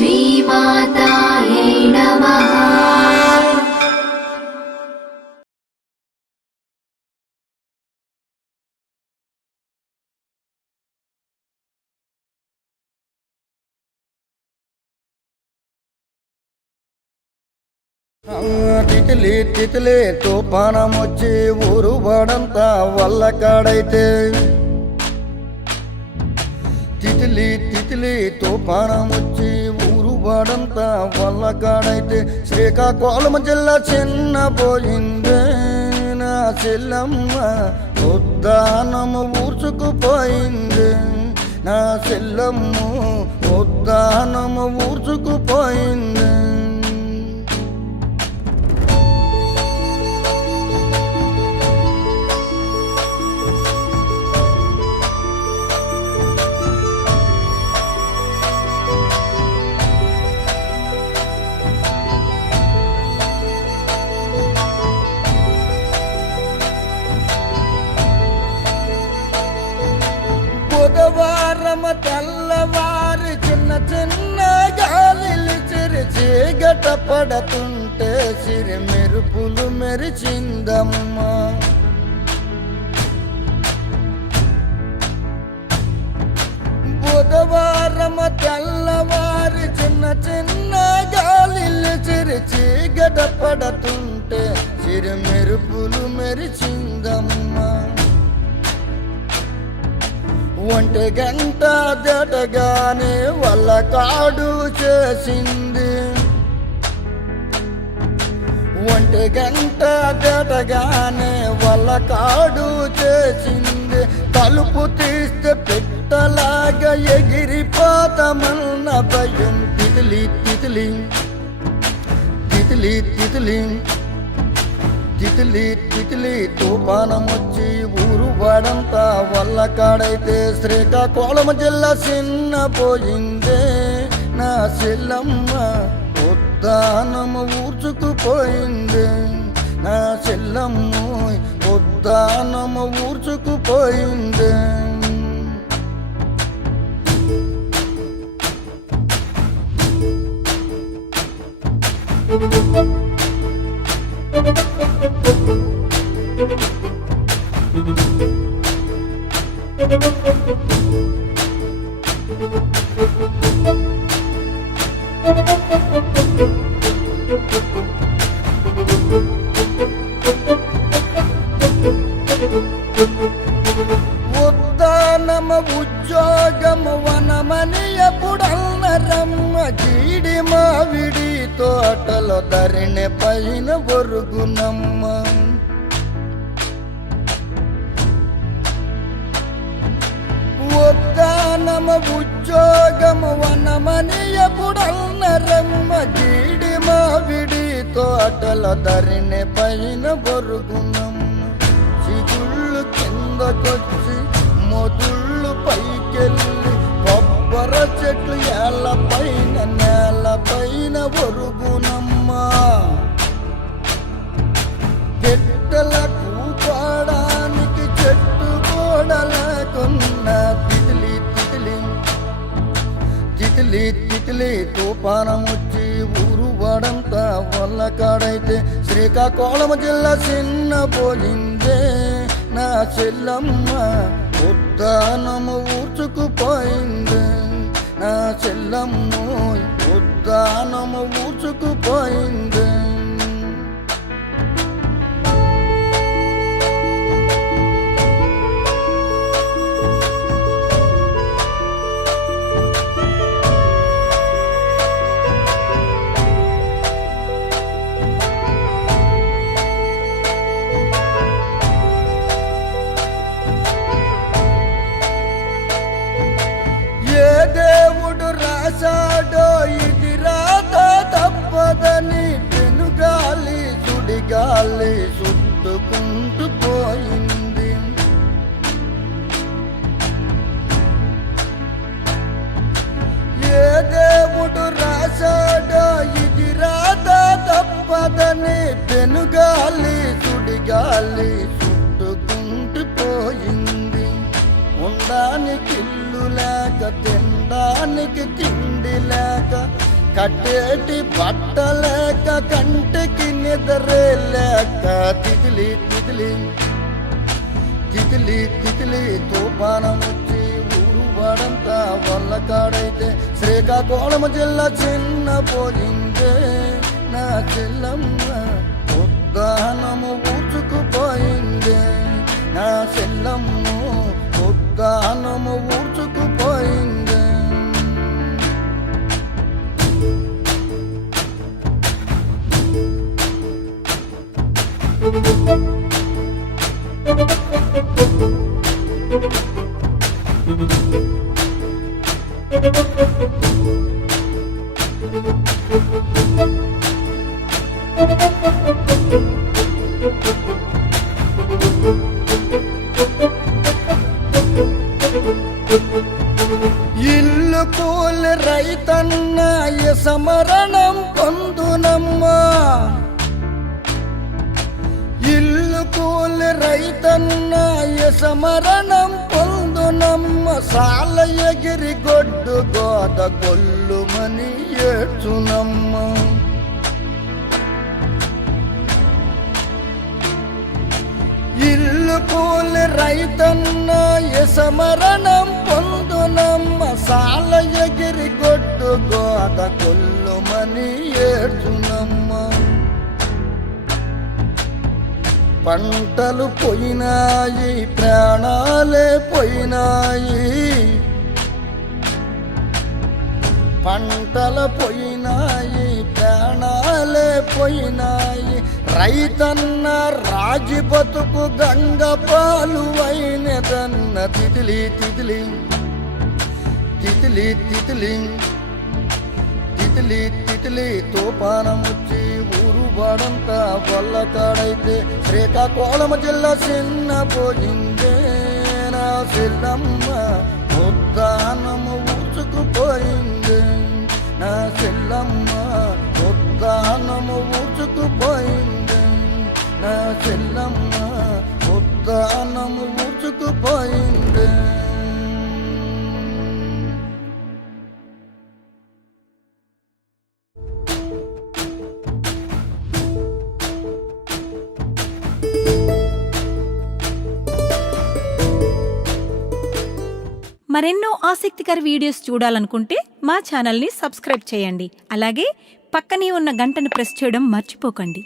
श्रीमाताये नमः। తితిలి తితిలి తుఫానమొచ్చి ఊరు వాడంతా వల్ల కాడైతే తితిలి తితిలి తుఫానమొచ్చి ఊరు వాడంతా వల్ల కాడైతే శ్రీకాకుళం జిల్లా చిన్న పోయిందే నా చెల్లమ్మ ఉద్దానము ఊర్చుకుపోయింది నా చెల్లమ్మ ఉద్దానము ఊర్చుకుపోయింది బుధవారం తెల్లవారి చిన్న చిన్న గాలిలు చీకట పడుతుంటే సిరి మెరుపులు మెరిచిందమ్మా బుధవారం తెల్లవారి చిన్న చిన్న గాలిలు చీకట పడుతుంటే సిరి మెరుపులు మెరిచిందమ్మా ఒంటి గంట జటగానే వల్ల కాడు చేసింది ఒంటి గంట జటగానే వల్ల కాడు చేసింది తలుపు తీస్తే పెట్టలాగా ఎగిరిపోతామన్న భయం తితిలి తితిలి తితిలి తితిలి తితిలి తితిలి తుఫానమొచ్చి ఊరు వాడంతా వల్ల కాడైతే శ్రీకాకుళం జిల్లా చిన్న పోయిందే నా చెల్లమ్మ ఉద్దానము ఊర్చుకుపోయింది నా చెల్లమ్మ ఉద్దానము ఊర్చుకుపోయింది ఉద్దానమ ఉద్యోగము వనమని ఎప్పుడన్నరమ్మ జీడి మావిడి తోటలో ధరిణి పైన ఒరుగునమ్మ ఉద్దానమ ఉద్యోగము వనమని ఎప్పుడన్నరమ్మ జీడి మావిడి తోటలో ధరిణి పైన ఒరుగునమ్మ చిగుళ్ళు కిందకొచ్చి మొదుళ్ళు పైకెళ్ళి కొబ్బర చెట్లు నేల పైన ఒరుగునమ్మా పెట్టల కూకోడానికి చెట్టు కూడా లేకున్నా తితిలి తితిలి తితిలి తితిలి తుఫానమొచ్చి ఊరు వాడంతా వల్ల కాడైతే శ్రీకాకుళం జిల్లా చిన్న పోయిందే నా చెల్లమ్మ ఉద్దానము ఊర్చుకుపోయింది నా చెల్లమ్మ ఉద్దానము ఊర్చుకుపోయింది దేవుడు రాశాడో ఇది రాత తప్పదని పెనుగాలి సుడిగాలి చుట్టుకుంటూ పోయింది ఏ దేవుడు రాశాడో ఇది రాత తప్పదని పెనుగాలి సుడిగాలి చుట్టుకుంటూ పోయింది ఉండడానికి ఇల్లు లేక తినడానికి తిండి లేక కట్టేటి బట్టలేక కంటికి నిద్రే లేక తిదిలి తిదిలి తిదిలి తిదిలి తుఫానం వచ్చి ఊరు వాడంతా వల్ల కాడైతే శ్రీకాకుళం జిల్లా చిన్న పోయిందే నా చెల్లమ్మ ఉద్దానము ఊచుకుపోయిందే నా చెల్లమ్మ ఉద్దానము ఊచుకుపోయిందే ఇల్లు కూలి రైతన్న సమరణం పొందునమ్మా ఇల్లు కూలి రైతన్న సమరణం పొందునమ్మ సాల ఎగిరి గొడ్డు గోద కొల్లుమని ఏడ్చునమ్మ ఇల్లు కూలి రైతన్న సమరణం పొందునమ్మ సాల ఎగిరి గొడ్డు గోద కొల్లుమని ఏడ్చునమ్మ పంటలు పోయినాయి ప్రాణాలే పోయినాయి పంటలు పోయినాయి ప్రాణాలే పోయినాయి రైతన్న రాజి బతుకు గంగ పాలు అయినదన్న తితిలి తితిలి తితిలి తితిలి తితిలి తితిలి తుఫానం వచ్చి ఊరు వాడంతా వల్ల కాడైతే శ్రీకాకుళం జిల్లా చిన్న పోయిందే నా చెల్లమ్మ ఉద్దానము ఊచుకుపోయిందే నా చెల్లమ్మ ఉద్దానము ఊచుకుపోయిందే నా చెల్లమ్మ ఉద్దానము ఊచుకుపోయిందే మరెన్నో ఆసక్తికర వీడియోస్ చూడాలనుకుంటే మా ఛానల్ని సబ్స్క్రైబ్ చేయండి. అలాగే పక్కనే ఉన్న గంటను ప్రెస్ చేయడం మర్చిపోకండి.